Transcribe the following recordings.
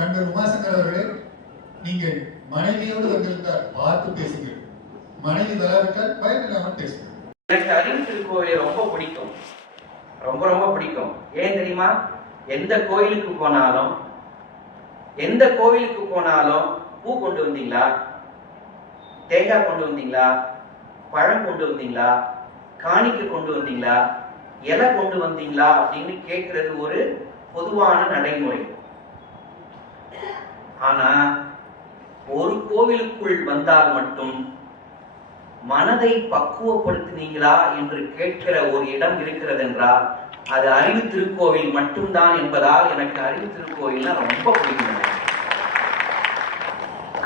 நண்பர் உமாசங்கர் அவர்களே, நீங்கள் மனைவியோடு வந்திருந்தால் பார்த்து பேசுங்கள், மனைவி வராவிட்டால் பயமில்லாமல் பேசுங்கள். எனக்கு அருள் திருக்கோவிலை ரொம்ப பிடிக்கும், ரொம்ப ரொம்ப பிடிக்கும். ஏன் தெரியுமா? எந்த கோயிலுக்கு போனாலும் பூ கொண்டு வந்தீங்களா, தேங்காய் கொண்டு வந்தீங்களா, பழம் கொண்டு வந்தீங்களா, காணிக்கை கொண்டு வந்தீங்களா, இலை கொண்டு வந்தீங்களா அப்படின்னு கேட்கறது ஒரு பொதுவான நடைமுறை. ஆனா ஒரு கோவிலுக்குள் வந்தால் மட்டும் மனதை பக்குவப்படுத்தினீங்களா என்று கேட்கிற ஒரு இடம் இருக்கிறது என்றால் அது அறிவு திருக்கோவில் மட்டும்தான் என்பதால் எனக்கு அறிவு திருக்கோவில்னா ரொம்ப பிடிக்கும்.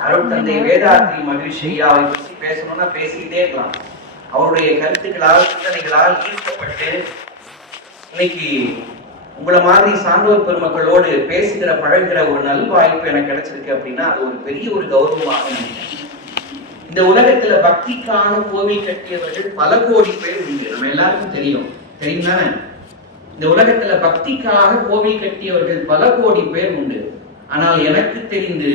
அருள் தந்தை வேதாத்ரி மகிழ்ச்சி ஐயாவை பற்றி பேசணும்னா பேசிக்கிட்டே இருக்கலாம். அவருடைய கருத்துக்களால் சிந்தனைகளால் ஈர்க்கப்பட்டு இன்னைக்கு உங்களை மாதிரி சான்றோர் பெருமக்களோடு பேசுகிற பழகுகிற ஒரு நல்வாய்ப்பு எனக்கு கிடைச்சிருக்கு அப்படின்னா அது ஒரு பெரிய ஒரு கௌரவமாக நினைக்கிறேன். இந்த உலகத்துல பக்திக்கான கோவில் கட்டியவர்கள் பல கோடி பேர் உண்டு, நம்ம எல்லாருக்கும் தெரியும், தெரியுதானே? இந்த உலகத்துல பக்திக்காக கோவில் கட்டியவர்கள் பல கோடி பேர் உண்டு. ஆனால் எனக்கு தெரிந்து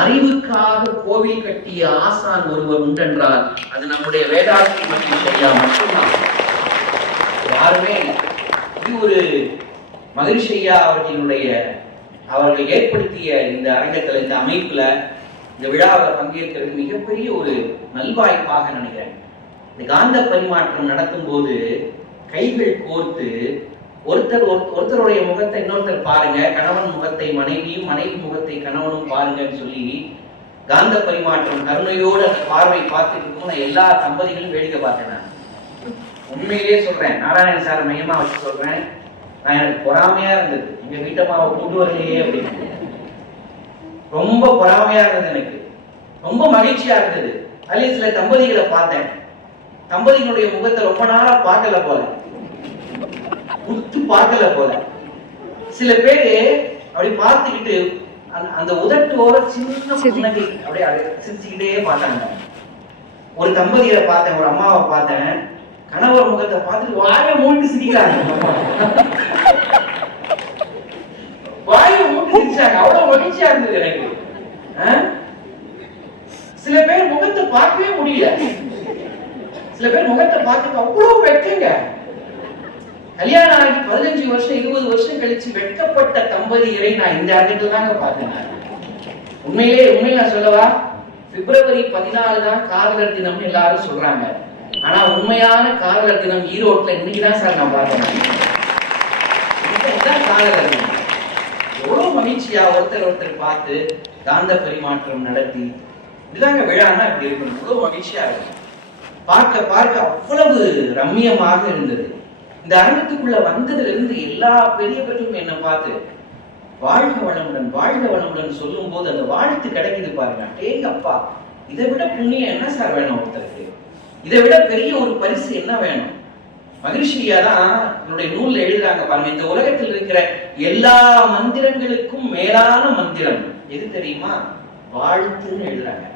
அறிவுக்காக கோவில் கட்டிய ஆசான் ஒருவர் உண்டென்றால் அது நம்முடைய வேதாத்ரி மகிழ்ச்சி ஐயா மட்டும்தான், யாருமே. இது ஒரு மகிழ்ச்சி ஐயா அவர்கள் ஏற்படுத்திய இந்த அரங்கத்துல, இந்த அமைப்புல இந்த விழாவை பங்கேற்கிறது மிகப்பெரிய ஒரு நல்வாய்ப்பாக நினைக்கிறேன். இந்த காந்த பரிமாற்றம் நடத்தும் போது கைகள் கோர்த்து ஒருத்தருடைய முகத்தை இன்னொருத்தர் பாருங்க, கணவன் முகத்தை மனைவியும், மனைவி முகத்தை கணவனும் பாருங்கன்னு சொல்லி காந்த பரிமாற்றம் கருணையோடு அந்த பார்வை பார்த்துட்டு இருக்கும். நான் எல்லா தம்பதிகளும் வேடிக்கை பார்த்தேன். நான் உண்மையிலேயே சொல்றேன், நாராயண சார் மையமா வச்சு சொல்றேன், நான் எனக்கு பொறாமையா இருந்தது, எங்க வீட்டம்மாவை கூட்டு வரலையே அப்படின்னு. ரொம்ப பொறாமையா இருந்தது, எனக்கு ரொம்ப மகிழ்ச்சியா இருந்தது. அதுல சில தம்பதிகளை பார்த்தேன், தம்பதிகளுடைய முகத்தை ரொம்ப நாளா பார்க்கல போல, உத்து பார்க்கல போல. சில பேரு அப்படி பார்த்துக்கிட்டு அந்த உதட்டோர சின்ன புன்னகை அப்படியே சிரிச்சுக்கிட்டே பார்த்தாங்க. ஒரு தம்பதியை பார்த்தேன், ஒரு அம்மாவை பார்த்தேன், கணவர் முகத்தை பார்த்துட்டு வாயை மூட்டு சிரிக்கிறாங்க, வாயை மூட்டு சிரிச்சாங்க. அவ்வளவு மகிழ்ச்சியா இருந்தது எனக்கு. சில பேர் முகத்தை பார்க்கவே முடியல, சில பேர் முகத்தை பார்க்க அவ்வளவு வெட்கங்க. கல்யாணம் ஆகி 15 வருஷம் 20 வருஷம் கழிச்சு வெட்கப்பட்ட தம்பதிகளை நான் இந்த இடத்துல தாங்க பார்த்தேன். உண்மையிலே நான் சொல்லவா, பிப்ரவரி 14 தான் காதலர் தினம்னு எல்லாரும் சொல்றாங்க. ஆனா உண்மையான காதலர் தினம் ஈரோட்ல இன்னைக்குதான் சார் நான் பார்த்தேன். காதலர் தினம் எவ்வளவு மகிழ்ச்சியா ஒருத்தர் பார்த்து காந்த பரிமாற்றம் நடத்தி இதுதாங்க விழானா இப்படி இருக்கணும். எவ்வளவு மகிழ்ச்சியா இருக்கு, பார்க்க அவ்வளவு ரம்மியமாக இருந்தது. இந்த அரங்கத்துக்குள்ள வந்ததுல இருந்து எல்லா பெரியவர்களும் என்ன பார்த்து வாழ்க வளமுடன் வாழ்க வளமுடன் சொல்லும் போது அந்த வாழ்த்து கிடைக்குது பாருங்க. டேங்கப்பா, இதை விட புண்ணியம் என்ன சார் வேணும் ஒருத்தருக்கு? இதை விட பெரிய ஒரு பரிசு என்ன வேணும்? மகிழ்ச்சியா தான் என்னுடைய நூல்ல எழுதுறாங்க பாருங்க, இந்த உலகத்தில் இருக்கிற எல்லா மந்திரங்களுக்கும் மேலான மந்திரம் எது தெரியுமா? வாழ்த்துன்னு எழுதுறாங்க.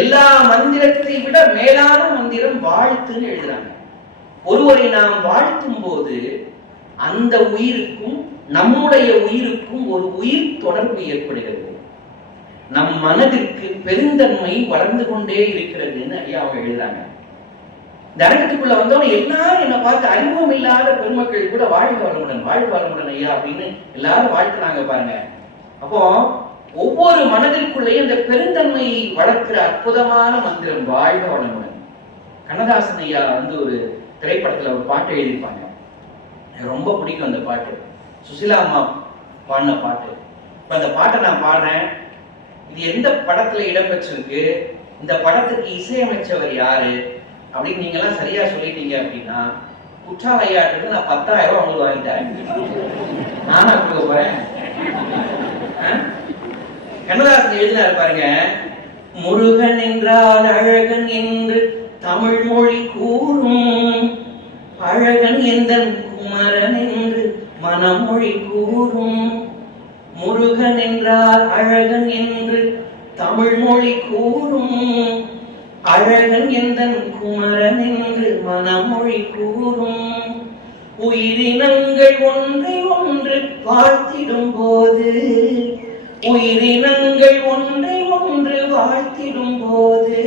எல்லா மந்திரத்தை விட மேலான மந்திரம் வாழ்த்துன்னு எழுதுறாங்க. ஒருவரை நாம் வாழ்த்தும் போது அந்த உயிருக்கும் நம்முடைய உயிருக்கும் ஒரு உயிர் தொடர்பு ஏற்படுகிறது. நம் மனதிற்கு பெருந்தன்மை வளர்ந்து கொண்டே இருக்கிறதுன்னு ஐயா அவங்க எழுதுறாங்க. இந்த அரங்கத்துக்குள்ள வந்தவங்க எல்லாரும் என்ன பார்த்து அறிமுகம் இல்லாத பெருமக்கள் கூட வாழ்க வளமுடன் ஐயா அப்படின்னு எல்லாரும் வாழ்த்துனாங்க பாருங்க. அப்போ ஒவ்வொரு மனதிற்குள்ளேயும் இந்த பெருந்தன்மையை வளர்க்கிற அற்புதமான மந்திரம் வாழ்க வளமுடன். கண்ணதாசன் ஐயா ஒரு திரைப்படத்துல ஒரு பாட்டு எழுதியிருப்பாங்க, எனக்கு ரொம்ப பிடிக்கும் அந்த பாட்டு, சுசிலா அம்மா பாடின பாட்டு. இப்ப அந்த பாட்டை நான் பாடுறேன், இது எந்த படத்துல இடம்பெற்றிருக்கு, இந்த படத்துக்கு இசையமைச்சவர் யாரு அப்படின்னு நீங்க எல்லாம் சரியா சொல்லிட்டீங்க அப்படின்னா குற்றாலையாட்டுக்கு நான் 10,000 ரூபாய் உங்களுக்கு வாங்கிட்டேன். நானா கொடுக்க போறேன்? கண்ணதாசன் எழுதினாரு பாருங்க, முருகன் என்றால் அழகன் என்று தமிழ் மொழி கூறும், அழகன் எந்தன் குமரன் என்று மனமொழி கூறும். முருகன் என்றால் அழகன் என்று தமிழ் மொழி கூறும், அழகன் எந்தன் குமரன் என்று மனமொழி கூறும். உயிரினங்கள் ஒன்றை ஒன்று வாழ்த்திடும் போது உயிரினங்கள் ஒன்றை ஒன்று வாழ்த்திடும் போது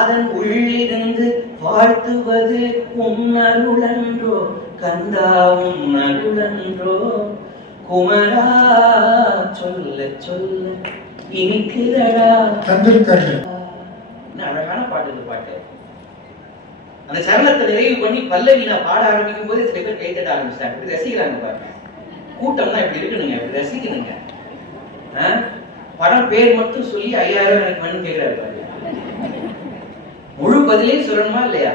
அதன் உள்ளிருந்து வாழ்த்துவது உன்னருளன்றோ கந்தா உன்னருளன்றோ குமரா சொல்ல சொல்ல இனிக்குதடா. அழகான பாட்டு இந்த பாட்டு. அந்த சரணத்தை நிறைவு பண்ணி பல்லவி நான் பாட ஆரம்பிக்கும் போது சில பேர் கைத்தட்ட ஆரம்பிச்சிட்டாங்க. இப்படி ரசிக்கிறாங்க பாருங்க. கூட்டம்னா இப்படி இருக்கணுங்க, இப்படி ரசிக்கணுங்க. படம் பேர் மட்டும் சொல்லி 5000 எனக்கு வேணும்னு கேட்கிறாரு பாருங்க. முழு பதிலையும் சொல்லணுமா இல்லையா?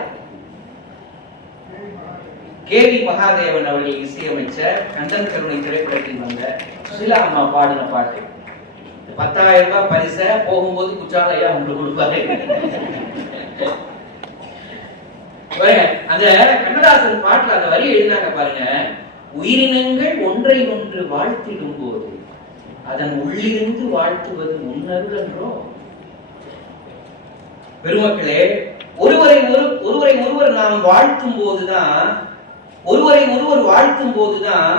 கேவி மகாதேவன் அவர்கள் இசையமைச்ச கந்தன் கருணை திரைப்படத்தில் வந்த சுசிலா அம்மா பாடின பாட்டு. 10,000 ரூபாய் பரிச போகும்போது குச்சாலையா உங்களுக்கு கொடுப்பாரு. அந்த கண்ணதாசன் பாட்டுல அந்த வரி எழுதினாங்க பாருங்க. உயிரினங்கள் ஒன்றை ஒன்று வாழ்த்திடும் போது அதன் உள்ளிருந்து வாழ்த்துவது முன்னருளன்றோ. பெருமக்களே, ஒருவரை நாம் வாழ்த்தும் போதுதான், ஒருவரை ஒருவர் வாழ்த்தும் போதுதான்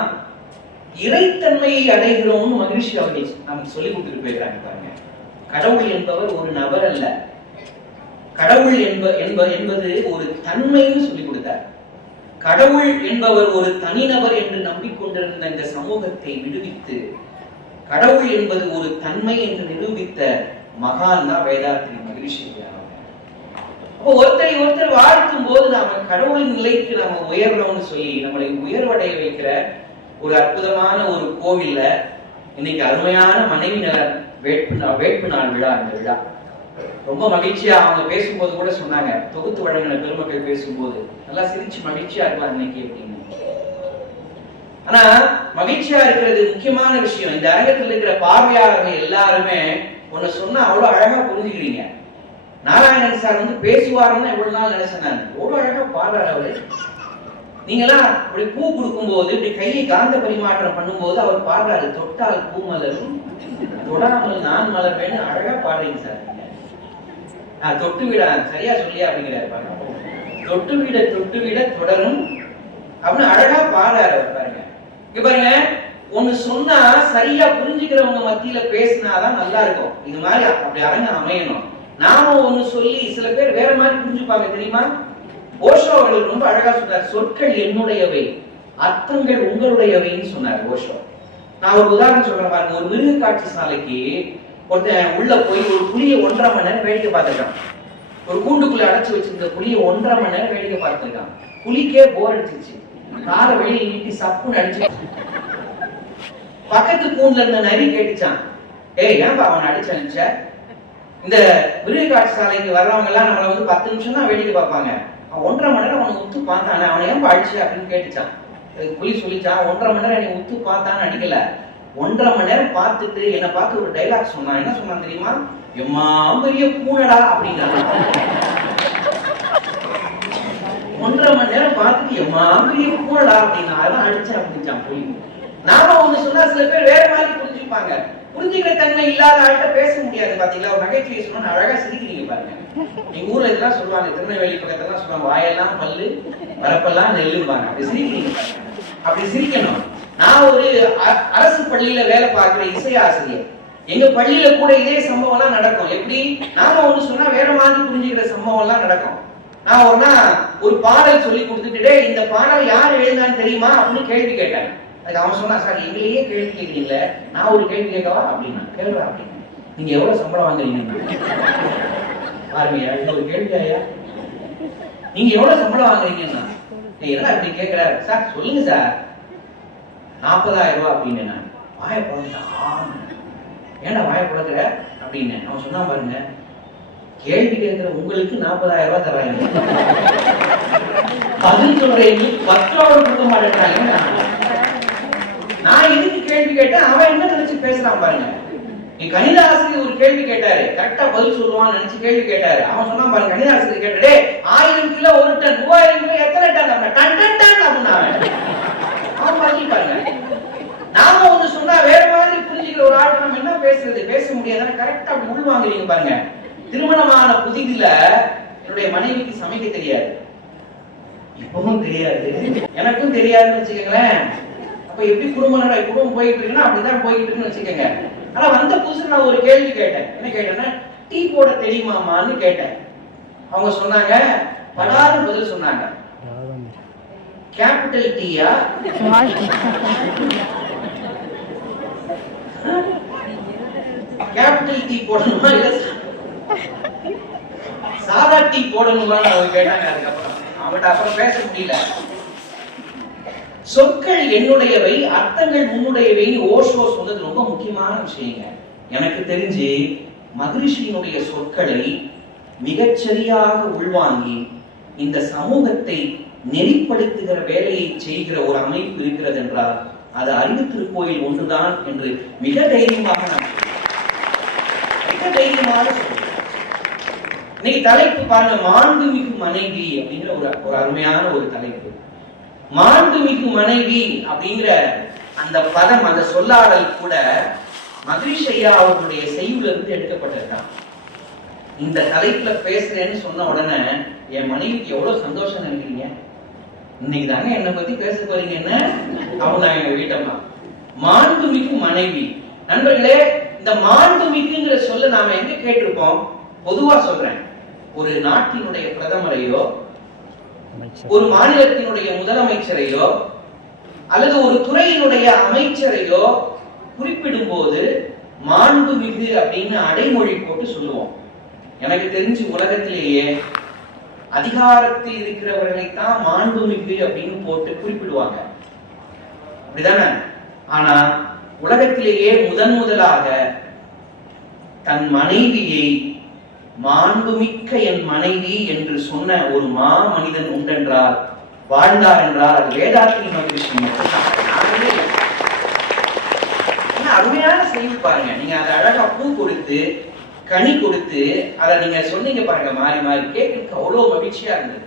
இறைத்தன்மையை அடைகிறோம்னு மகிழ்ச்சி அவர்கள் நமக்கு சொல்லிக் கொடுத்துட்டு போயிருக்காங்க பாருங்க. கடவுள் என்பவர் ஒரு நபர் அல்ல, கடவுள் என்பது ஒரு தன்மைன்னு சொல்லிக் கொடுத்தார். கடவுள் என்பவர் ஒரு தனிநபர் என்று நம்பிக்கொண்டிருந்த இந்த சமூகத்தை விடுவித்து கடவுள் என்பது ஒரு தன்மை என்று நிரூபித்த மகான் தான் வேதாத்ரி மகிழ்ச்சி. ஒருத்தரை ஒருத்தர் வாழ்த்தும் போது நாம கடவுளின் நிலைக்கு நாம உயர்றோம்னு சொல்லி நம்மளை உயர்வடைய வைக்கிற ஒரு அற்புதமான ஒரு கோவில்ல இன்னைக்கு அருமையான மனைவி நல வேட்பு நாள் விழா. இந்த விழா ரொம்ப மகிழ்ச்சியா அவங்க பேசும்போது கூட சொன்னாங்க, தொகுத்து வழங்கின பெருமக்கள் பேசும்போது நல்லா சிரிச்சு மகிழ்ச்சியா இருக்கலாம் இன்னைக்கு அப்படின்னு. ஆனா மகிழ்ச்சியா இருக்கிறது முக்கியமான விஷயம். இந்த அரங்கத்தில் இருக்கிற பார்வையாளர்கள் எல்லாருமே ஒன்னு சொன்னா அவ்வளவு அழகா புரிஞ்சுக்கிறீங்க. நாராயணன் சார் பேசுவாருன்னு எவ்வளவு நாள் நினைச்சேன். எவ்வளவு அழகா பாடுறாரு அவரு. நீங்களாம் அப்படி பூ கொடுக்கும் போது இப்படி கையை காந்த பரிமாற்றம் பண்ணும் போது அவர் பாடுறாரு, தொட்டால் பூ மலரும் தொடாமல் நான் மலர்வேன்னு அழகா பாடுறீங்க சார். தொட்டு விட சரியா சொல்லியா அப்படிங்கிறாரு பாருங்க. தொட்டு விட தொடரும் அப்படின்னு அழகா பாடுறாரு பாருங்க. இங்க பாருங்க, ஒண்ணு சொன்னா சரியா புரிஞ்சுக்கிறவங்க மத்தியில பேசினாதான் நல்லா இருக்கும். இது மாதிரி அப்படி அரங்க அமையணும். நாம ஒண்ணு சொல்லி சில பேர் வேற மாதிரி புரிஞ்சுப்பாங்க தெரியுமா? ஓஷோ அவர்கள் ரொம்ப அழகா சொன்னார், சொற்கள் என்னுடையவை அர்த்தங்கள் உங்களுடையவைன்னு சொன்னார் ஓஷோ. நான் ஒரு உதாரணம் சொல்றேன் பாருங்க. ஒரு மிருக காட்சி சாலைக்கு ஒருத்தன் உள்ள போய் ஒரு புலியை 1.5 மணி நேரம் வேடிக்கை பார்த்திருக்கான். ஒரு கூண்டுக்குள்ள அடைச்சு வச்சிருந்த புலியை 1.5 மணி நேரம் வேடிக்கை பார்த்திருக்கான். புலிக்கே போர் அடிச்சிருச்சு. காரை வெளியே நீட்டி சப்புன்னு அடிச்சு பக்கத்து கூண்டுல இருந்த நரி கேட்டுச்சான், ஏய் ஏன்பா அவன் அடிச்சு அனுப்பிச்ச? இந்த மிருக காட்சி சாலைக்கு வர்றவங்க எல்லாம் நம்மள 10 நிமிஷம் தான் வேடிக்கை பார்ப்பாங்க. அவன் 1.5 மணி நேரம் அவனை உத்து பார்த்தானே, அவனை ஏன்பா அடிச்சு அப்படின்னு கேட்டுச்சான். புலி சொல்லிச்சான், 1.5 மணி நேரம் என்னை உத்து பார்த்தான்னு அடிக்கல, 1.5 மணி நேரம் பார்த்துட்டு என்னை பார்த்து ஒரு டைலாக் சொன்னான். என்ன சொன்னான் தெரியுமா? எம்மா பெரிய பூனடா அப்படின்னா. 1.5 மணி நேரம் பார்த்துட்டு எம்மா பெரிய பூனடா அப்படின்னா அதான் அடிச்சேன் அப்படிச்சான் புலி. நாம ஒண்ணு சொன்னா சில பேர் வேற மாதிரி புரிஞ்சுப்பாங்க. புரிஞ்சுக்கிற தன்மை இல்லாத ஆள்கிட்ட பேச முடியாது. பாத்தீங்களா, ஒரு நகைச்சுவை சொன்னா அழகா சிரிக்கிறீங்க பாருங்க. எங்க ஊர்ல இதெல்லாம் சொல்லுவாங்க, திருநெல்வேலி பக்கத்துல சொல்லுவாங்க, வாயெல்லாம் பல்லு வரப்பெல்லாம் நெல்லுப்பாங்க. அப்படி சிரிக்கிறீங்க பாருங்க. அப்படி சிரிக்கணும். நான் ஒரு அரசு பள்ளியில வேலை பார்க்கிற இசை ஆசிரியர். எங்க பள்ளியில கூட இதே சம்பவம் எல்லாம் நடக்கும். எப்படி நாம ஒண்ணு சொன்னா வேற மாதிரி புரிஞ்சுக்கிற சம்பவம் எல்லாம் நடக்கும். நான் ஒரு பாடல் சொல்லி கொடுத்துட்டு, இந்த பாடல் யார் எழுந்தான்னு தெரியுமா அப்படின்னு கேள்வி கேட்டேன். அதுக்கு அவன் சொன்னா, சார் எங்களையே கேள்வி கேட்கிறீங்களே, நான் ஒரு கேள்வி கேட்கவா அப்படின்னா. கேள்வா அப்படின்னு, நீங்க எவ்வளவு சம்பளம் வாங்குறீங்க பாருங்க. ஒரு கேள்வி ஐயா, நீங்க எவ்வளவு சம்பளம் வாங்குறீங்கன்னா, என்ன அப்படி கேட்கிறாரு. சார் சொல்லுங்க சார். 40,000 ரூபாய் அப்படின்னு. நான் வாயை பழகிட்டான். ஏன்டா வாயை பழக்கிற அப்படின்னு அவன் சொன்னா பாருங்க, கேள்வி கேட்கிற உங்களுக்கு 40,000 ரூபாய் தர்றாங்க, பதில் சொல்றேன் 10 ரூபாய் கொடுக்க மாட்டேங்கிறாங்க. நான் எதுக்கு கேள்வி கேட்டேன், அவன் என்ன நினைச்சு பேசுறான் பாருங்க. நீ கணித ஆசிரியர் ஒரு கேள்வி கேட்டாரு, கரெக்டா பதில் சொல்லுவான்னு நினைச்சு கேள்வி கேட்டாரு. அவன் சொன்னா பாருங்க, கணித ஆசிரியர் கேட்டாரு, 1000 கிலோ 1 டன், 3000 கிலோ எத்தனை டன் அப்படின்னா அவன் பாருங்க. நாம ஒண்ணு சொன்னா வேற மாதிரி புரிஞ்சுக்கிற ஒரு ஆள் நம்ம என்ன பேசுறது, பேச முடியாது. கரெக்டா உள் வாங்குறீங்க பாருங்க. திருமணமான புதிதில என்னுடைய மனைவிக்கு சமைக்க தெரியாது, இப்பவும் தெரியாது, எனக்கும் தெரியாதுன்னு வச்சுக்கோங்களேன். அப்ப எப்படி குடும்பம் போயிட்டு இருக்குன்னா அப்படிதான் போயிட்டு இருக்குன்னு வச்சுக்கோங்க. ஆனா வந்த புதுசுல நான் ஒரு கேள்வி கேட்டேன். என்ன கேட்டேன்னா, டீ போட தெரியுமாமான்னு கேட்டேன். அவங்க சொன்னாங்க, படாத பதில் சொன்னாங்க. கேபிட்டல் டீயா, கேபிட்டல் டீ போடணுமா இல்ல சாதா டீ போடணுமா அவங்க கேட்டாங்க. அதுக்கப்புறம் அவங்ககிட்ட அப்புறம் பேச முடியல. சொற்கள் என்னுடையவை, அர்த்தங்கள் உன்னுடையவைன்னு ஓஷோ சொன்னது ரொம்ப முக்கியமான விஷயங்க. எனக்கு தெரிஞ்சு மகரிஷியினுடைய சொற்களை மிகச்சரியாக உள்வாங்கி இந்த சமூகத்தை நெறிப்படுத்துகிற வேலையை செய்கிற ஒரு அமைப்பு இருக்கிறது என்றால் அது அறிவு திருக்கோயில் ஒன்றுதான் என்று மிக தைரியமாக நான் சொல்றேன். இன்னைக்கு தலைப்பு பாருங்க, மாண்புமிகு மனைவி அப்படிங்கிற ஒரு அருமையான ஒரு தலைப்பு. மாண்புமிகு மனைவி அப்படிங்கிற அந்த பதம், அந்த சொல்லாடல் கூட மகரிஷி ஐயா அவர்களுடைய செய்யுள்ல இருந்து எடுக்கப்பட்டிருக்கான். இந்த தலைப்புல பேசுறேன்னு சொன்ன உடனே என் மனைவிக்கு எவ்வளவு சந்தோஷம் நினைக்கிறீங்க? இன்னைக்கு தாங்க என்னை பத்தி பேச போறீங்க. என்ன அவங்க எங்க வீட்டம்மா மாண்புமிகு மனைவி. நண்பர்களே, இந்த மாண்புமிகுங்கிற சொல்ல நாம எங்க கேட்டிருப்போம்? பொதுவா சொல்றேன், ஒரு நாட்டினுடைய பிரதமரையோ, ஒரு மாநிலத்தினுடைய முதலமைச்சரையோ, அல்லது ஒரு துறையினுடைய அமைச்சரையோ குறிப்பிடும் போது மாண்புமிகு அப்படின்னு அடைமொழி போட்டு சொல்லுவோம். எனக்கு தெரிஞ்சு உலகத்திலேயே அதிகாரத்தில் இருக்கிறவர்களைத்தான் மாண்புமிகு அப்படின்னு போட்டு குறிப்பிடுவாங்க, அப்படிதானே? ஆனா உலகத்திலேயே முதலாக தன் மனைவியை மாண்புமிக்க என் மனைவி என்று சொன்ன ஒரு மா மனிதன் உண்டென்றால், வாழ்ந்தார் என்றால் அது வேதாத்ரி மகரிஷி மட்டும்தான். அருமையான செய்தி பாருங்க. நீங்க அதை அழகா பூ கொடுத்து கனி கொடுத்து அதை நீங்க சொன்னீங்க பாருங்க, மாறி மாறி கேட்கறதுக்கு அவ்வளவு மகிழ்ச்சியா இருந்தது.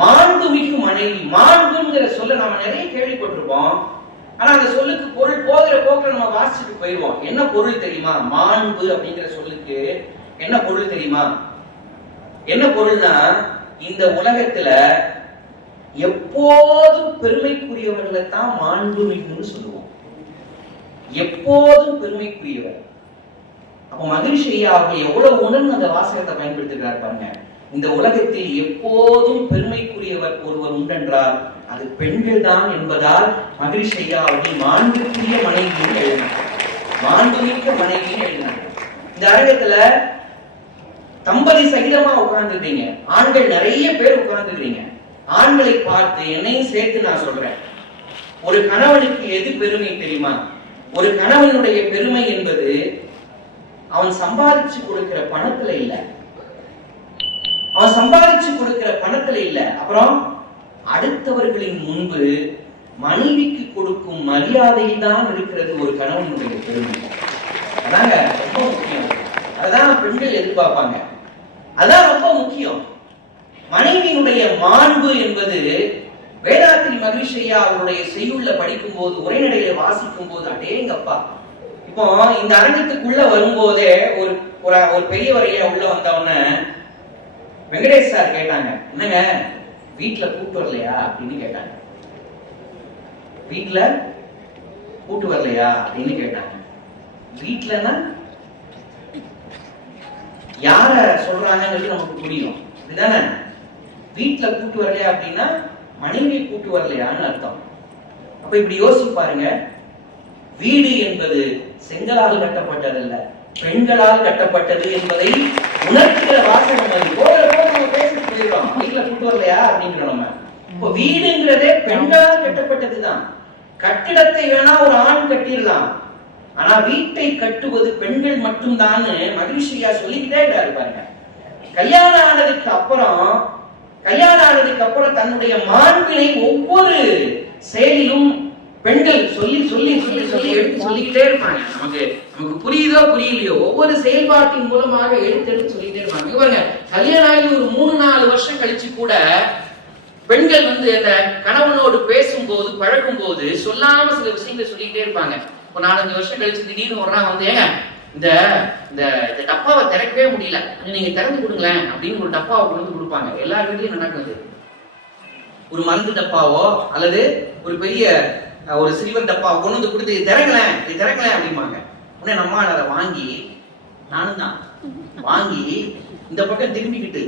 மாண்புமிகு மனைவி, மாண்புங்கிற சொல்ல நாம நிறைய கேள்விப்பட்டிருப்போம். ஆனா அந்த சொல்லுக்கு பொருள் போகிற போக்க நம்ம வாசிச்சுட்டு போயிடுவோம். என்ன பொருள் தெரியுமா? மாண்பு அப்படிங்கிற சொல்லுக்கு என்ன பொருள் தெரியுமா? என்ன பொருள்னா, இந்த உலகத்துல எப்போதும் பெருமைக்குரியவர்களை தான் மாண்புமிகுன்னு சொல்லுவோம். எப்போதும் பெருமைக்குரியவர். அப்ப மகரிஷி ஐயா அவர்கள் எவ்வளவு உணர்ந்து அந்த வாசகத்தை பயன்படுத்துகிறார் பாருங்க. இந்த உலகத்தில் எப்போதும் பெருமைக்குரியவர் ஒருவர் உண்டென்றால் அது பெண்கள் தான் என்பதால் மகரிஷி ஐயா அவர்கள் மாண்புக்குரிய மனைவின்னு எழுதினார், மாண்புமிக்க மனைவின்னு எழுதினார். இந்த அரங்கத்துல தம்பதி சகிதமா உட்கார்ந்துருக்கீங்க, ஆண்கள் நிறைய பேர் உட்கார்ந்துருக்கீங்க. ஆண்களை பார்த்து என்னையும் சேர்த்து நான் சொல்றேன், ஒரு கணவனுக்கு எது பெருமை தெரியுமா? ஒரு கணவனுடைய பெருமை என்பது அவன் சம்பாதிச்சு கொடுக்கிற பணத்துல இல்ல, அவன் சம்பாதிச்சு கொடுக்கிற பணத்துல இல்ல. அப்புறம் அடுத்தவர்களின் முன்பு மனைவிக்கு கொடுக்கும் மரியாதையில் தான் இருக்கிறது ஒரு கணவனுடைய பெருமை. அதாங்க ரொம்ப முக்கியம். அதான் பெண்கள் எதிர்பார்ப்பாங்க, அதான் ரொம்ப முக்கியம். மனைவியினுடைய மாண்பு என்பது வேதாத்ரி மகரிஷி ஐயா அவருடைய செய்யுள்ள படிக்கும் போது, உரைநடையில வாசிக்கும் போது, அடேங்கப்பா. இப்போ இந்த அரங்கத்துக்குள்ள வரும்போதே ஒரு பெரியவரையா உள்ள வந்தவன வெங்கடேஷ் சார் கேட்டாங்க, என்னங்க வீட்டுல கூட்டு வரலையா அப்படின்னு கேட்டாங்க. வீட்டுல கூட்டு வரலையா அப்படின்னு கேட்டாங்க. வீட்டுலன்னா யார சொல்றாங்கிறது நமக்கு புரியும், இதுதானே? வீட்டுல கூட்டு வரலையா அப்படின்னா மனைவி கூட்டு வரலையான்னு அர்த்தம். அப்ப இப்படி யோசிச்சு பாருங்க, வீடு என்பது செங்கலால் கட்டப்பட்டதல்ல, பெண்களால் கட்டப்பட்டது என்பதை உணர்த்துகிற வாசகம். நம்ம பேசிட்டு போயிருக்கோம், வீட்டுல கூட்டு வரலையா அப்படிங்கிற நம்ம. இப்போ வீடுங்கிறதே பெண்களால் கட்டப்பட்டதுதான். கட்டிடத்தை வேணா ஒரு ஆண் கட்டிடலாம், ஆனா வீட்டை கட்டுவது பெண்கள் மட்டும்தான் மகரிஷி ஐயா சொல்லிக்கிட்டே இருப்பாருங்க. கல்யாணம் ஆனதுக்கு அப்புறம் தன்னுடைய மாண்பினை ஒவ்வொரு செயலிலும் பெண்கள் சொல்லி சொல்லி சொல்லி சொல்லி எடுத்து சொல்லிக்கிட்டே இருப்பாங்க. நமக்கு புரியுதோ புரியலையோ ஒவ்வொரு செயல்பாட்டின் மூலமாக எடுத்து சொல்லிட்டே இருப்பாங்க. பாருங்க, கல்யாணம் ஆகி ஒரு 3-4 வருஷம் கழிச்சு கூட பெண்கள் அந்த கணவனோடு பேசும்போது பழகும் போது சொல்லாம சில விஷயங்களை சொல்லிக்கிட்டே இருப்பாங்க. இப்போ 4-5 வருஷம் கழிச்சு திடீர்னு வர்றாங்க, ஏங்க இந்த டப்பாவை திறக்கவே முடியல, நீங்க திறந்து கொடுங்களேன் அப்படின்னு ஒரு டப்பாவை கொண்டு வந்து கொடுப்பாங்க. எல்லார் வீட்லயும் நடக்குது. ஒரு மருந்து டப்பாவோ அல்லது ஒரு பெரிய ஒரு சில்வர் டப்பா கொண்டு வந்து கொடுத்து திறக்கலேன் அப்படிம்பாங்க. உடனே நம்ம அதை வாங்கி, நானும் தான் வாங்கி இந்த பக்கம் திரும்பிக்கிட்டு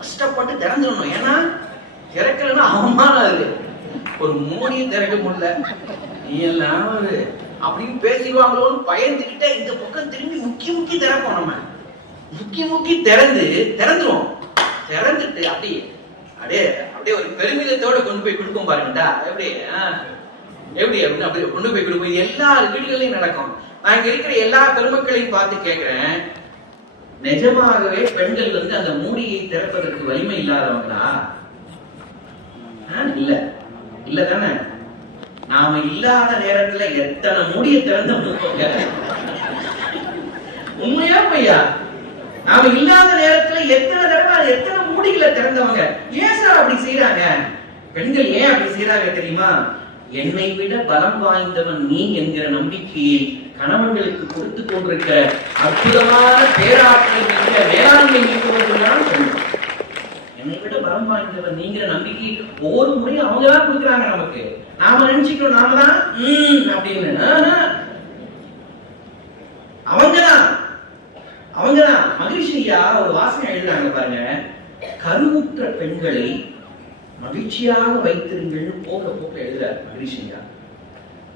கஷ்டப்பட்டு திறந்துடணும். ஏன்னா திறக்கலன்னா அவமானம். அது ஒரு மூடியும் திறக்க முடியல, நீ எல்லாம் அப்படின்னு பேசிடுவாங்களோன்னு பயந்துகிட்ட இந்த பக்கம் திரும்பி முக்கி திறப்போம். நம்ம முக்கி திறந்துருவோம். திறந்துட்டு அப்படியே ஒரு பெருமிதத்தோட கொண்டு போய் கொடுக்கும் பாருங்கடா. எப்படி அப்படின்னு அப்படியே கொண்டு போய் கொடுக்கும். எல்லா வீடுகளையும் நடக்கும். நான் இங்க இருக்கிற எல்லா பெருமக்களையும் பார்த்து கேட்கிறேன், நிஜமாகவே பெண்கள் அந்த மூடியை திறப்பதற்கு வலிமை இல்லாதவங்களா? இல்ல தானே? நாம இல்லாத நேரத்துல எத்தனை மூடியை திறந்தவங்க? உண்மையா பையா? நாம இல்லாத நேரத்துல எத்தனை தடவை எத்தனை மூடிகளை திறந்தவங்க? ஏன் சார் அப்படி செய்யறாங்க? பெண்கள் ஏன் அப்படி செய்யறாங்க தெரியுமா? என்னை விட பலம் வாய்ந்தவன் நீ என்கிற நம்பிக்கையில் கணவன்களுக்கு கொடுத்து கொண்டிருக்கிற அற்புதமான பேராற்றல் என்கிற வேளாண்மை இருக்கிறவர்கள் சொல்லுவோம். என்னை விட பலம் வாய்ந்தவன் நீங்கிற நம்பிக்கை ஒவ்வொரு முறையும் அவங்கதான் கொடுக்குறாங்க நமக்கு. நாம நினைச்சுக்கணும் நாம தான் அப்படின்னு. அவங்கதான் மகிழ்ச்சியா ஒரு வாசனை எழுதுறாங்க பாருங்க. கருவுற்ற பெண்களை மகிழ்ச்சியாக வைத்திருங்கள் போக்க எழுதுறாரு மகிழ்ச்சியா.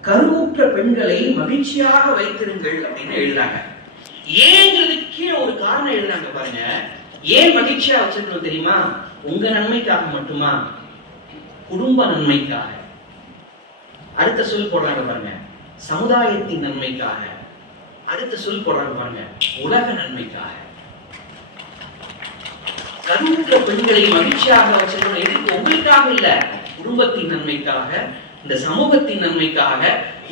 கருவுற்ற பெண்களை மகிழ்ச்சியாக வைத்திருங்கள் அப்படின்னு எழுதுறாங்க. ஏங்கிறதுக்கு ஒரு காரணம் எழுதுறாங்க பாருங்க. ஏன் மகிழ்ச்சியா வச்சிருக்கணும் தெரியுமா? உங்க நன்மைக்காக மட்டுமா? குடும்ப நன்மைக்காக. அடுத்த சொல் போடுறாங்க பாருங்க, சமுதாயத்தின் நன்மைக்காக. அடுத்த சொல் போடுறாங்க பாருங்க, உலக நன்மைக்காக. கருவுற்ற பெண்களை மகிழ்ச்சியாக வச்சிருக்கணும். எதுக்கு? உங்களுக்காக இல்ல, குடும்பத்தின் நன்மைக்காக, இந்த சமூகத்தின் நன்மைக்காக,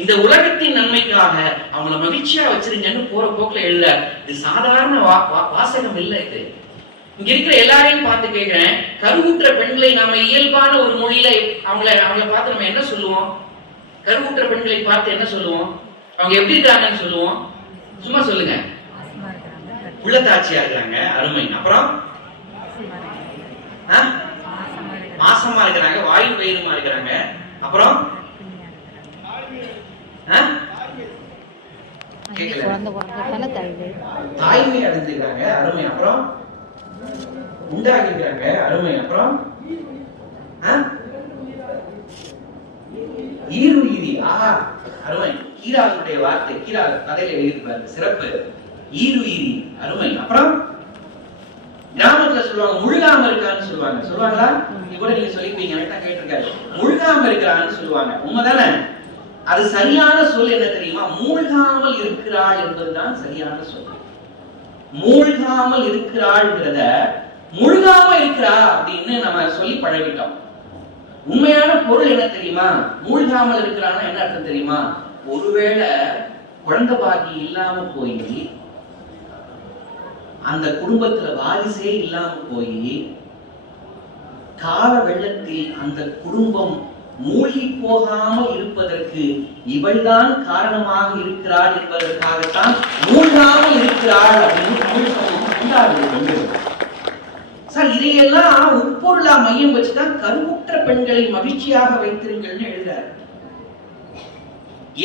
இந்த உலகத்தின் நன்மைக்காக அவங்கள மகிழ்ச்சியா வச்சிருங்கன்னு போற போக்குல எழுத. இது சாதாரண வாசகம் இல்ல. இது இங்க இருக்கிற எல்லாரையும் பார்த்து கேட்கிறேன், கருவுற்ற பெண்களை நாம இயல்பான ஒரு மொழியில அவங்கள பார்த்து நம்ம என்ன சொல்லுவோம்? கருவுற்ற பெண்களை பார்த்து என்ன சொல்லுவோம்? அவங்க எப்படி இருக்காங்கன்னு சொல்லுவோம்? சும்மா சொல்லுங்க. உள்ளத்தாட்சியா இருக்கிறாங்க, அருமை. அப்புறம் மாசமா இருக்கிறாங்க, வாயு வயிறுமா இருக்கிறாங்க. அப்புறம் தாய்மை அடைஞ்சிருக்காங்க, அருமை. அப்புறம் உண்டாகி இருக்கிறாங்க, அருமை. அப்புறம் ஈருயிரி, ஆஹா, அருமை. கீராளுடைய வார்த்தை, கீராள் கதையில எழுதியிருப்பாரு, சிறப்பு. ஈருயிரி, அருமை. அப்புறம் கிராமத்துல சொல்லுவாங்க முழுகாம இருக்கான்னு சொல்லுவாங்களா? நீங்க கூட நீங்க சொல்லிருப்பீங்க, எனக்கு கேட்டிருக்காரு. முழுகாம இருக்கிறான்னு சொல்லுவாங்க, உண்மைதானே? அது சரியான சொல் என்ன தெரியுமா? மூழ்காமல் இருக்கிறாள் என்பதுதான் சரியான சொல். மூழ்காமல் இருக்கிறாள்ங்கிறத முழுகாம இருக்கிறா அப்படின்னு நம்ம சொல்லி பழகிட்டோம். உண்மையான பொருள் என்ன தெரியுமா? மூழ்காமல் இருக்கிறான்னா என்ன அர்த்தம் தெரியுமா? ஒருவேளை குழந்தை பாக்கி இல்லாம போய், அந்த குடும்பத்துல வாரிசே இல்லாம போய், கால வெள்ளத்தில் அந்த குடும்பம் மூழ்கி போகாமல் இருப்பதற்கு இவள்தான் காரணமாக இருக்கிறாள் என்பதற்காகத்தான் மூழ்காமல் இருக்கிறாள் அப்படின்னு சார். இதையெல்லாம் உட்பொருளா மையம் வச்சுதான் கருவுற்ற பெண்களை மகிழ்ச்சியாக வைத்திருங்கள்னு எழுதுறாரு.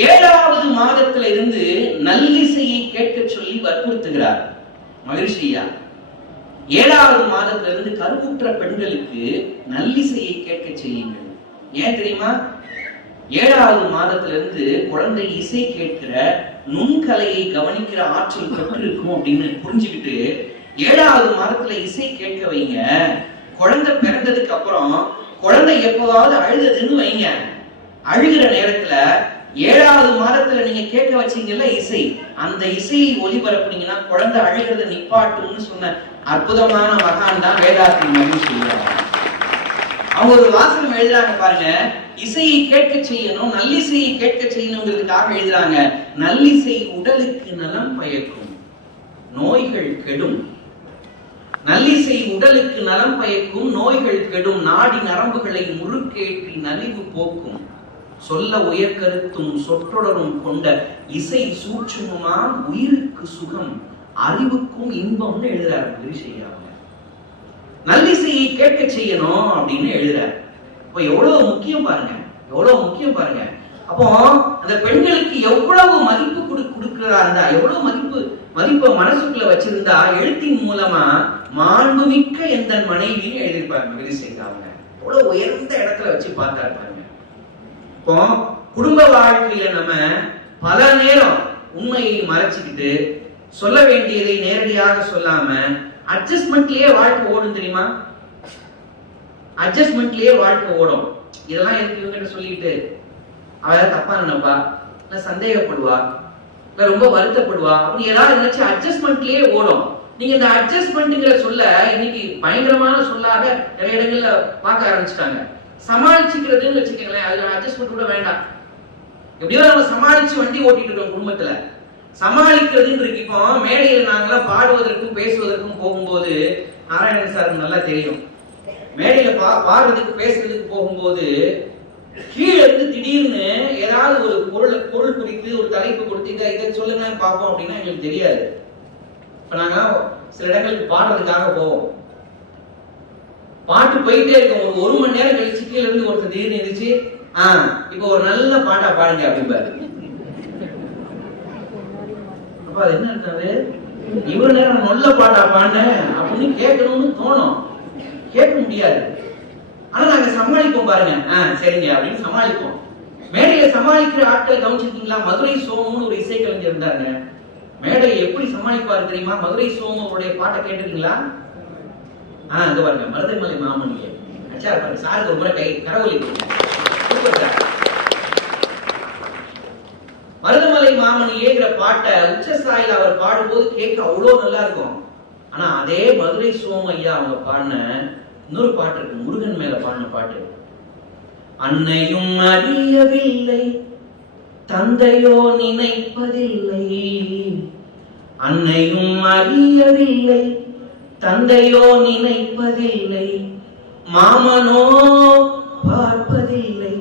7வது மாதத்துல இருந்து நல்லிசையை கேட்க சொல்லி வற்புறுத்துகிறார் மகிழ்ச்சியா. 7வது மாதத்துல இருந்து கருவுற்ற பெண்களுக்கு நல்லிசையை கேட்க செய்யுங்கள். ஏன் தெரியுமா? 7வது மாதத்துல இருந்து குழந்தை இசை கேட்கிற நுண்கலையை கவனிக்கிற ஆற்றல் பெற்று இருக்கும் அப்படின்னு புரிஞ்சுக்கிட்டு 7வது மாதத்துல இசை கேட்க வைங்க. குழந்தை பிறந்ததுக்கு அப்புறம் குழந்தை எப்பவாவது அழுதுன்னு வைங்க, அழுகிற நேரத்துல 7வது மாதத்துல நீங்க கேட்க வச்சீங்கல்ல இசை, அந்த இசையை ஒளிபரப்புனீங்கன்னா குழந்தை அழுகிறத நிப்பாட்டும்னு சொன்ன அற்புதமான மகான் தான் வேதாத்ரி மகிழ்ச்சி. அவங்க ஒரு வாசகம் எழுதுறாங்க பாருங்க, இசையை கேட்க செய்யணும், நல்லிசையை கேட்க செய்யணுங்கிறதுக்காக எழுதுறாங்க. நல்லிசை உடலுக்கு நலம் பயக்கும், நோய்கள் கெடும். நல்லிசை உடலுக்கு நலம் பயக்கும், நோய்கள் கெடும். நாடி நரம்புகளை முறுக்கேற்றி நலிவு போக்கும். சொல்ல உயர்கருத்தும் சொற்றொடரும் கொண்ட இசை சூட்சுமமா உயிருக்கு சுகம், அறிவுக்கும் இன்பம்னு எழுதுறாரு மகிழ்ச்சியா. நல்லிசையை கேட்க செய்யணும் அப்படின்னு எழுதுறாரு. அப்போ எவ்வளவு முக்கியம் பாருங்க, எவ்வளவு முக்கியம் பாருங்க. அப்போ அந்த பெண்களுக்கு எவ்வளவு மதிப்பு கொடுக்கிறதா இருந்தா, எவ்வளவு மதிப்பை மனசுக்குள்ள வச்சிருந்தா, எழுத்தின் மூலமா மாண்புமிக்க எந்த மனைவியும் எழுதியிருப்பாங்க மகிழ்ச்சி செய்தாங்க. எவ்வளவு உயர்ந்த இடத்துல வச்சு பார்த்தா பாருங்க. இப்போ குடும்ப வாழ்க்கையில நம்ம பல நேரம் உண்மையை மறைச்சுக்கிட்டு சொல்ல வேண்டியதை நேரடியாக சொல்லாம அட்ஜஸ்ட்மெண்ட்லயே வாழ்க்கை ஓடும் தெரியுமா? அட்ஜஸ்ட்மெண்ட்லயே வாழ்க்கை ஓடும். இதெல்லாம் எனக்கு இவங்க சொல்லிட்டு அவ தப்பா நினைப்பா, இல்ல சந்தேகப்படுவா, இல்ல ரொம்ப வருத்தப்படுவா, அப்படி ஏதாவது நினைச்சு அட்ஜஸ்ட்மெண்ட்லயே ஓடும். நீங்க இந்த அட்ஜஸ்ட்மெண்ட்ங்கிற சொல்ல இன்னைக்கு பயங்கரமான சொல்லாக நிறைய இடங்கள்ல பார்க்க ஆரம்பிச்சுட்டாங்க. சமாளிச்சுக்கிறதுன்னு வச்சுக்கங்களேன், அதுல அட்ஜஸ்ட்மெண்ட் கூட வேண்டாம். எப்படியோ நம்ம சமாளிச்சு வண்டி ஓட்டிட்டு இருக்கோம் குடும்பத்துல. சமாளிக்கிறதுன்னு இருக்கு. இப்போ மேடையில் நாங்கெல்லாம் பாடுவதற்கும் பேசுவதற்கும் போகும்போது நாராயணன் சாருக்கு நல்லா தெரியும். மேடையில பாடுறதுக்கு பேசுறதுக்கு போகும்போது கீழே இருந்து திடீர்னு ஏதாவது ஒரு பொருள் குறித்து ஒரு தலைப்பு கொடுத்து இதை சொல்லுங்க பார்ப்போம் அப்படின்னா எங்களுக்கு தெரியாது. இப்ப நாங்க சில இடங்களுக்கு பாடுறதுக்காக போவோம், பாட்டு போயிட்டே இருக்கும். ஒரு மணி நேரம் கழிச்சு கீழே இருந்து ஒருத்தர் திடீர்னு இருந்துச்சு, இப்போ ஒரு நல்ல பாட்டா பாடுங்க அப்படிம்பாரு. அப்ப அது என்ன இருக்காது, இவ்வளவு நேரம் நல்ல பாட்டா பாடுன அப்படின்னு கேட்கணும்னு தோணும், கேட்க முடியாது. ஆனா நாங்க சமாளிப்போம் பாருங்க, சரிங்க அப்படின்னு சமாளிப்போம். மேடையில சமாளிக்கிற ஆட்களை கவனிச்சிருக்கீங்களா? மதுரை சோமுன்னு ஒரு இசைக்கலைஞர் இருந்தாருங்க. மேடையை எப்படி சமாளிப்பாரு தெரியுமா? மதுரை சோமுடைய பாட்டை கேட்டிருக்கீங்களா? இங்க பாருங்க, மருதமலை மாமணியே அச்சா பாருங்க, சாருக்கு ஒரு முறை கை கரவொலி. மருதமலை மாமணியேங்கிற பாட்டை உச்சசாயில அவர் பாடும்போது கேட்க அவ்வளவு நல்லா இருக்கும். ஆனா அதே மதுரை சோமையா அவங்க பாடின இன்னொரு பாட்டு இருக்கு, முருகன் மேல பாடின பாட்டு. அன்னையும் அறியவில்லை, தந்தையோ நினைப்பதில்லை. அன்னையும் அறியவில்லை, தந்தையோ நினைப்பதில்லை. மாமனோ பார்ப்பதில்லை,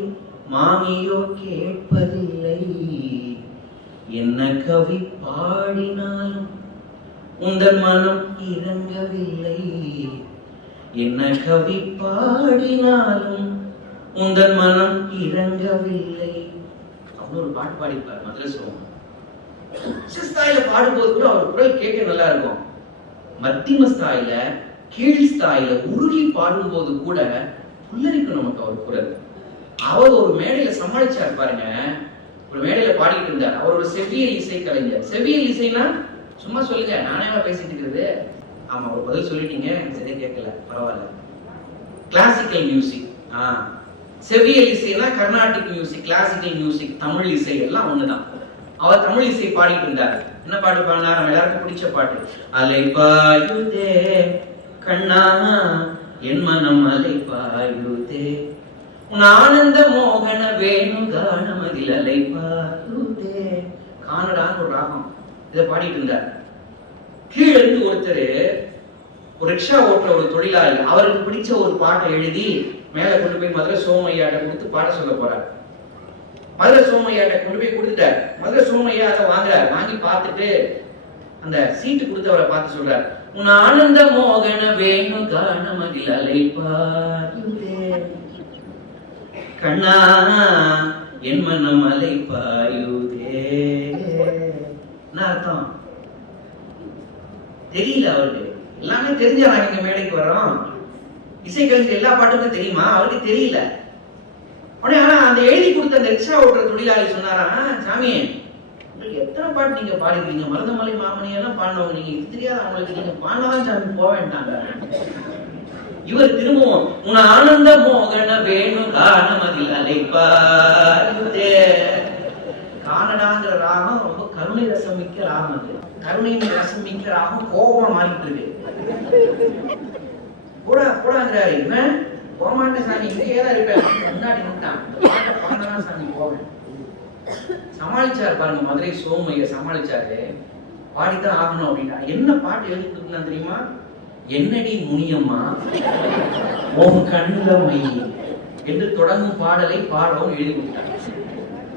மாமியோ கேட்பதில்லை. என்ன கவி பாடினாலும் உந்தன் மனம் இறங்கவில்லை. என்ன கவி பாடினாலும் உந்தன் மனம் இறங்கவில்லை. அப்படின்னு ஒரு பாட்டு பாடிப்பார் மதுரை சோமன். ஸ்தாயில பாடும்போது கூட அவர் குரல் கேட்க நல்லா இருக்கும். மத்தியம ஸ்தாயில, கீழ் ஸ்தாயில உருகி பாடும்போது கூட புல்லரிக்கும் நமக்கு அவர் குரல். அவர் ஒரு மேடையில சமாளிச்சார் பாருங்க. ஒரு மேடையில பாடிட்டு இருந்தார். அவர் ஒரு செவ்வியல் இசை கலைஞர். செவ்வியல் இசைனா சும்மா சொல்லுங்க, நானே பேசிட்டு இருக்கிறது. ஆமா, ஒரு பதில் சொல்லிட்டீங்க, சரியா கேட்கல, பரவாயில்ல. Classical music. செவ்வியல் இசைனா கர்நாடிக் மியூசிக், கிளாசிக்கல் மியூசிக், தமிழ் இசை எல்லாம் ஒண்ணுதான். அவர் தமிழ் இசை பாடிட்டு இருந்தார். என்ன பாட்டு பாடினார்? நம்ம எல்லாருக்கும் பிடிச்ச பாட்டு. அலை பாயுதே கண்ணா என் மனம் அலை பாயுதே, உன் ஆனந்த மோகன வேணு கானமதில் அலை பாயுதே. கானடான்னு ஒரு ராகம். இதை பாடிட்டு இருந்தார். கீழே இருந்து ஒருத்தர், ஒரு ரிக்ஷா ஓட்டுற ஒரு தொழிலாளி, அவருக்கு பிடிச்ச ஒரு பாட்டை எழுதி மேல கொண்டு போய் மதுரை சோமையாட்ட கொடுத்து பாட சொல்ல போறார். மதுரை சோமையாட்ட கொண்டு போய் கொடுத்துட்டார். மதுரை சோமையா அதை வாங்குறார். வாங்கி பார்த்துட்டு அந்த சீட்டு கொடுத்தவரை பார்த்து சொல்றார், உன் ஆனந்த மோகன வேணு கானமதில் அலை பாயுதே கண்ணா என் மனம் அலை பாயுதே. என்ன அர்த்தம் தெரியல அவருக்கு. எல்லாமே தெரிஞ்சா நாங்க இங்க மேடைக்கு வர்றோம். இசைக்கலைஞர் எல்லா பாட்டுக்கும் தெரியுமா? அவருக்கு தெரியல. உடனே ஆனா அந்த எழுதி கொடுத்த அந்த ரிக்ஷா ஓட்டுற தொழிலாளி சொன்னாரா, சாமி உங்களுக்கு எத்தனை பாட்டு நீங்க பாடிக்கிறீங்க, மருதமலை மாமணியெல்லாம் பாடினவங்க, நீங்க இது தெரியாத அவங்களுக்கு, நீங்க பாடினதான் சாமி போக வேண்டாங்க. இவர் திரும்பவும் உன் ஆனந்த மோகன வேணு கானமதில் அலை பாயுதே. கானடாங்கிற ராகம் ரொம்ப கருணை ரசம் மிக்க ராகம். அது கருணை ரசம் மிக்க ராகம் கோபமா மாறிட்டு இருக்கு. போடாங்கிறாரு. இவன் போமாட்டேன் சாமி, இங்கேயே தான் இருப்பேன், முன்னாடி நின்ட்டான், பாட்டை பாடலாம் சாமி போவேன். சமாளிச்சாரு பாருங்க, மதுரை சோமைய சமாளிச்சாரு. பாடித்தான் ஆகணும் அப்படின்னா. என்ன பாட்டு எழுதி கொடுக்கலாம் தெரியுமா? என்னடி முனியம்மா உன் கண்ணுல மை என்று தொடங்கும் பாடலை பாடவும் எழுதி கொடுத்தார்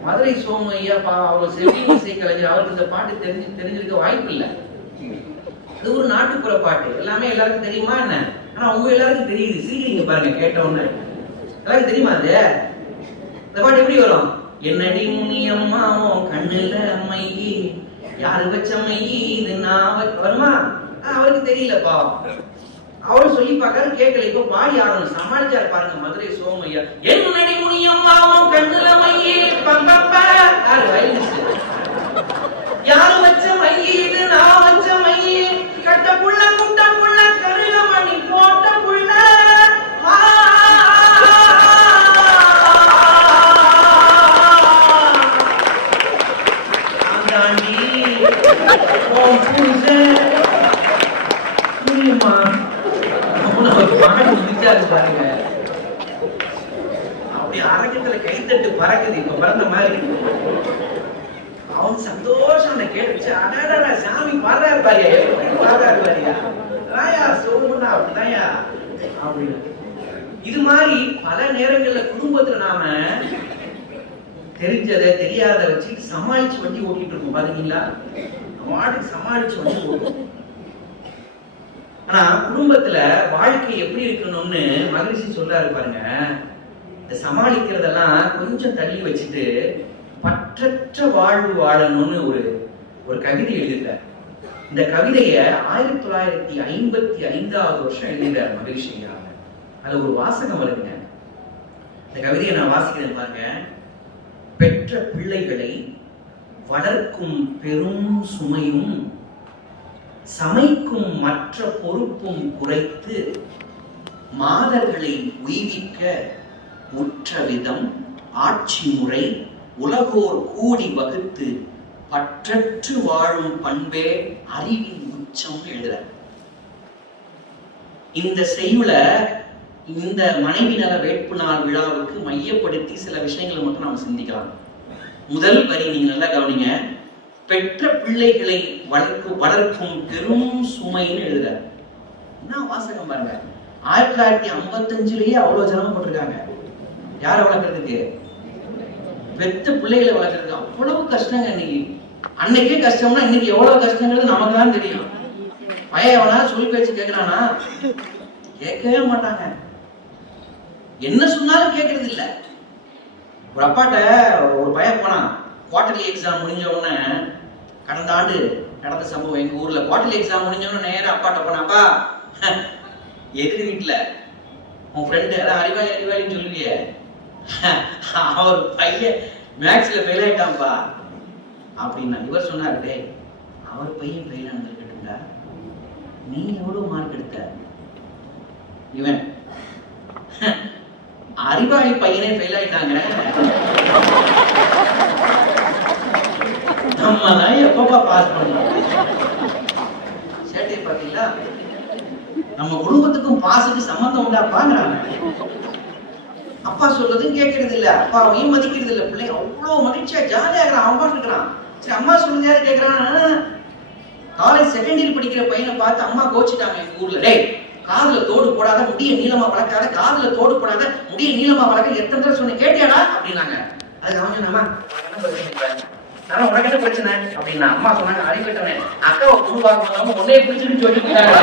மதுரை சோமையா. அவர் செவ்வியல் இசை கலைஞர். அவருக்கு இந்த பாட்டு தெரிஞ்சிருக்க வாய்ப்பு இல்லை. அது ஒரு நாட்டுப்புற பாட்டு. எல்லாமே எல்லாருக்கும் தெரியுமா என்ன? ஆனா உங்க எல்லாருக்கும் தெரியுது. சீக்கிரம் பாருங்க கேட்டவுடனே. எல்லாரும் தெரியுமா அது? இந்த பாட்டு எப்படி வரும்? என்னடி முனியம்மாவும் கண்ணுல மையி, யாரு வச்ச மையி இது நான் வருமா? அவருக்கு தெரியலப்பா. அவரு சொல்லி பார்க்காரு, கேட்கல. இப்ப பாடி ஆகணும், சமாளிச்சாரு பாருங்க மதுரை சோமையா. என்னடி முனியம்மாவும் கண்ணுல மையி பங்கப்பா, யாரு வயலிஸ்ட், யாரு வச்ச மையி இது நான் வச்ச மையி, கட்ட புள்ள குட்ட புள்ள கருக மணி போட்ட புள்ள பாருங்க. அப்படி அரங்கத்துல கைத்தட்டு பறக்குது. இப்ப பறந்த மாதிரி அவன் சந்தோஷம் கேட்டுச்சு. அடாடா சாமி பாடுறாரு பாரியா, எப்படி பாடுறாரு பாரியா, ராயா சோமுன்னா அப்படிதான்யா அப்படின்னு. இது மாதிரி பல நேரங்கள்ல குடும்பத்துல நாம தெரிஞ்சதை தெரியாத வச்சு சமாளிச்சு வண்டி ஓட்டிட்டு இருக்கோம் பாத்தீங்களா? வாட்டுக்கு சமாளிச்சு வண்டி ஓட்டும். ஆனா குடும்பத்துல வாழ்க்கை எப்படி இருக்கணும்னு மகிழ்ச்சி சொல்றாரு பாருங்க. இந்த சமாளிக்கிறதெல்லாம் கொஞ்சம் தள்ளி வச்சுட்டு பற்றற்ற வாழ்வு வாழணும்னு ஒரு கவிதை எழுதிட்டார். இந்த கவிதைய 1955 வருஷம் எழுதிட்டார் மகிழ்ச்சி. அதுல ஒரு வாசகம் வருங்க. இந்த கவிதையை நான் வாசிக்கிறேன் பாருங்க. பெற்ற பிள்ளைகளை வளர்க்கும் பெரும் சுமையும் சமைக்கும் மற்ற பொறுப்பும் குறைத்து மாதர்களை உய்விக்க உற்ற விதம் ஆட்சி முறை உலகோர் கூடி வகுத்து பற்றற்று வாழும் பண்பே அறிவின் உச்சம் எழுதுற. இந்த செய்யுள இந்த மனைவி நல வேட்பு நாள் விழாவுக்கு மையப்படுத்தி சில விஷயங்களை மட்டும் நாம சிந்திக்கலாம். முதல் வரி நீங்க நல்லா கவனிங்க. பெற்ற பிள்ளைகளை வளர்க்கும் பெரும் சுமைன்னு எழுதுற. என்ன வாசகம் பாருங்க. 1955லயே அவ்வளவு சிரமப்பட்டிருக்காங்க. யாரை வளர்க்கறதுக்கு? பெற்ற பிள்ளைகளை வளர்க்கறதுக்கு அவ்வளவு கஷ்டங்க. இன்னைக்கு அன்னைக்கே கஷ்டம்னா இன்னைக்கு எவ்வளவு கஷ்டங்கிறது நமக்கு தான் தெரியும். பையன் எவனா சொல்லி பேச்சு கேட்கிறானா? கேட்கவே மாட்டாங்க. என்ன சொன்னாலும் கேட்கறது இல்ல. ஒரு அப்பாட்ட ஒரு பையன் போனான். குவார்டர்லி எக்ஸாம் முடிஞ்ச உடனே, கடந்த ஆண்டு நடந்த சம்பவம் எங்க ஊர்ல. குவார்டர்லி எக்ஸாம் முடிஞ்ச உடனே நேரம் அப்பாட்ட போனாப்பா, எதிர் வீட்டுல உன் ஃப்ரெண்டு அதான் அறிவாளின்னு சொல்லுவியே, அவர் பையன் மேக்ஸ்ல ஃபெயில் ஆயிட்டான்ப்பா அப்படின்னா. இவர் சொன்னாரு, டே அவர் பையன் ஃபெயில் ஆனதுக்கிட்டுங்களா, நீ எவ்வளவு மார்க் எடுத்த? இவன் அறிவாளி பையனே ஃபெயில் ஆயிட்டாங்க, நம்ம தான் எப்பப்பா பாஸ் பண்ணலாம். சேட்டை பாத்தீங்களா? நம்ம குடும்பத்துக்கும் பாஸுக்கு சம்பந்தம் உண்டாப்பாங்கிறாங்க. அப்பா சொல்றதும் கேட்கறது இல்ல, அப்பாவையும் மதிக்கிறது இல்ல. பிள்ளை அவ்வளவு மகிழ்ச்சியா ஜாலியா இருக்கிறான், அவன் பாட்டு இருக்கிறான். சரி அம்மா சொல்லுங்க கேட்கிறான். காலேஜ் செகண்ட் இயர் படிக்கிற பையனை பார்த்து அம்மா கோச்சிட்டாங்க எங்க ஊர்ல. டேய் காதுல தோடு போடாத, முடிய நீளமா வளர்க்காத, காதுல தோடு போடாத, முடிய நீளமா வளர்க்க எத்தனை தடவை சொன்ன கேட்டியாடா அப்படின்னாங்க. அதுக்கு அவன் சொன்னாமா, ஆனா உனக்கு என்ன பிரச்சனை அப்படின்னா, அம்மா சொன்னாங்க, அறிவிட்டனே அக்காவை குடும்பாக்க உன்னைய பிடிச்சிட்டு சொல்லிட்டாங்க.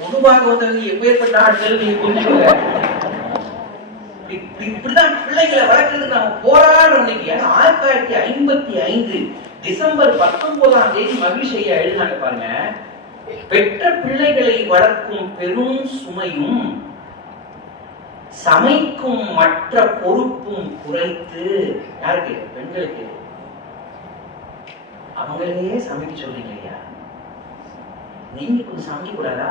குடும்பாக வந்தவங்க எப்பேற்பட்ட ஆட்கள் நீங்க புரிஞ்சுக்கோங்க. இப்படிதான் பிள்ளைகளை வளர்க்கறதுக்கு நம்ம போராடுறோம் இன்னைக்கு. 1955 டிசம்பர் 19 மகிழ்ச்சி ஐயா எழுதினாங்க பாருங்க. பெற்ற பிள்ளைகளை வளர்க்கும் பெரும் சுமையும் சமைக்கும் மற்ற பொறுப்பும் குறைத்து. யாருக்கு? பெண்களுக்கு. அவங்களையே சமைக்க சொல்றீங்க ஐயா, நீங்க கொஞ்சம் சமைக்க கூடாதா?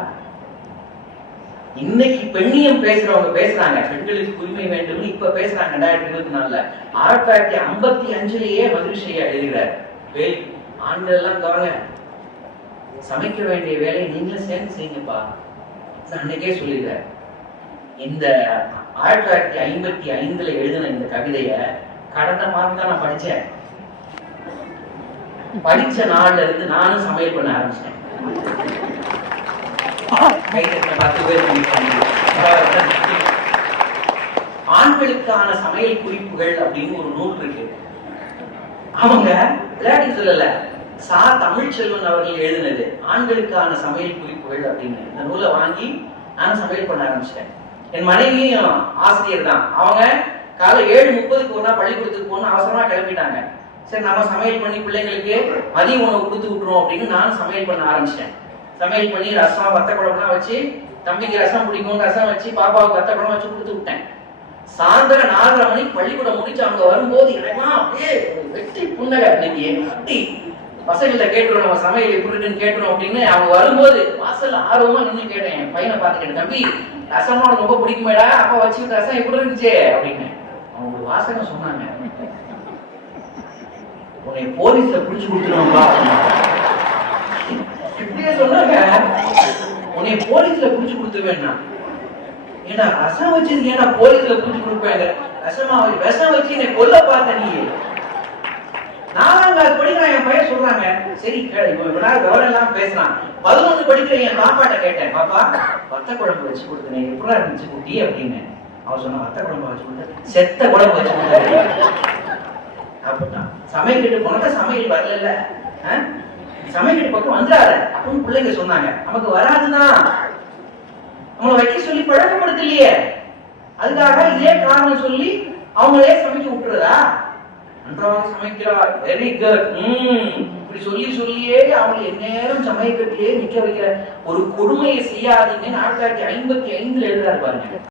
இன்னைக்கு பெண்ணியம் பேசுறவங்க பேசுறாங்க, பெண்களுக்கு உரிமை வேண்டும் இப்ப பேசுறாங்க. 2024 1955லயே மகிழ்ச்சியா எழுதுகிறார். ஆண்கள் எல்லாம் கவலை, சமைக்க வேண்டிய வேலையை நீங்களும் சேர்ந்து செய்யுங்கப்பா அன்னைக்கே சொல்லிடுறார். இந்த 1955 எழுதின இந்த கவிதைய கடந்த மாதம் தான் நான் படிச்சேன். படிச்ச நாள்ல இருந்து நானும் சமையல் பண்ண ஆரம்பிச்சேன். ஆண்களுக்கான சமையல் குறிப்புகள் அப்படின்னு ஒரு நூல் இருக்கு. அவங்க விளையாடி சொல்லல, தமிழ்ச்செல்வன் அவர்கள் எழுதினது ஆண்களுக்கான சமையல் குறிப்புகள் அப்படின்னு. இந்த நூலை வாங்கி நானும் சமையல் பண்ண ஆரம்பிச்சிட்டேன். என் மனைவியும் ஆசிரியர் தான். அவங்க காலை 7:30க்கு ஒரு நாள் பள்ளிக்கூடத்துக்கு போகணும், அவசரமா கிளம்பிட்டாங்க. சரி நம்ம சமையல் பண்ணி பிள்ளைங்களுக்கு மதிய உணவு கொடுத்து விட்டுருவோம் அப்படின்னு நானும் சமையல் பண்ண ஆரம்பிச்சிட்டேன். சமையல் பண்ணி ரசம் வத்த குழம்புலாம் வச்சு, தம்பிக்கு ரசம் பிடிக்கும் ரசம் வச்சு, பாப்பாவுக்கு வத்த குழம்பு வச்சு கொடுத்து விட்டேன். சாயந்தரம் 4:30 மணிக்கு பள்ளிக்கூடம் முடிச்சு அவங்க வரும்போது எனக்குலாம் அப்படியே வெற்றி புன்னகை. இன்னைக்கு பசங்கள்ட்ட கேட்டுருவோம் நம்ம சமையல் எப்படி இருக்குன்னு கேட்டுரும் அப்படின்னு. அவங்க வரும்போது வாசல்ல ஆர்வமா நின்று கேட்டேன், என் பையனை பார்த்துக்கிட்டேன், தம்பி ரசமா ரொம்ப பிடிக்குமேடா, அப்பா வச்சுக்கிட்ட ரசம் எப்படி இருந்துச்சு அப்படின்னு. அவங்க ஒரு வாசகம் சொன்னாங்க, உன்னை போலீஸ்ல புடிச்சு கொடுத்துருவாங்களா. இப்படியே சொன்னாங்க, உன்னை போலீஸ்ல புடிச்சு கொடுத்துருவேன்னா. ஏன்னா ரசம் வச்சதுக்கு ஏன்னா போலீஸ்ல புடிச்சு கொடுப்பாங்க, விஷம் வச்சு என்னை கொல்ல பார்த்த நீ. 4ஆம் கிளாஸ் படிக்கிற என் பையன் சொல்றாங்க, சரி விவரம் எல்லாம் பேசினான். 11 படிக்கிற என் பாப்பாட்ட கேட்டேன், பாப்பா வத்த குழம்பு வச்சு கொடுத்தேன் எப்படா இருந்துச்சு குட்டி அப்படின்னு. அவன் சொன்ன வத்த குழம்பு வச்சு கொடுத்த செத்த குழம்பு வச்சு கொடுத்தாரு அப்படின்னா. சமையல் போனா சமையல் வரல, சமையல் பக்கம் வந்துடாத அப்படின்னு பிள்ளைங்க சொன்னாங்க. நமக்கு வராதுதான், நம்மளை வைக்க சொல்லி பழக்கப்படுத்தலையே, அதுக்காக இதே காரணம் சொல்லி அவங்களே சமைக்க விட்டுறதா. நன்றாக சமைக்கிறார், வெரி குட், இப்படி சொல்லி சொல்லியே அவங்க எந்நேரம் சமையக்கட்டிலே நிக்க வைக்கிற ஒரு கொடுமையை செய்யாதீங்கன்னு 1955 எழுதுறாரு பாருங்க.